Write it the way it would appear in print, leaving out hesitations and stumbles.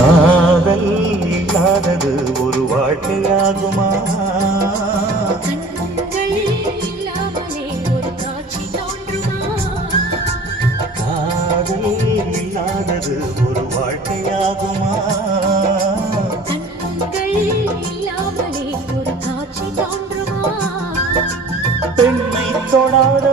காதல் இல்லாதது ஒரு வாழ்க்கையாகுமா? கண்கள் இல்லாமலே ஒரு காட்சி தோன்றுமா? காதல் இல்லாதது ஒரு வாழ்க்கையாகுமா? கண்கள் இல்லாமலே ஒரு காட்சி தோன்றுமா? பெண்ணை தொடாத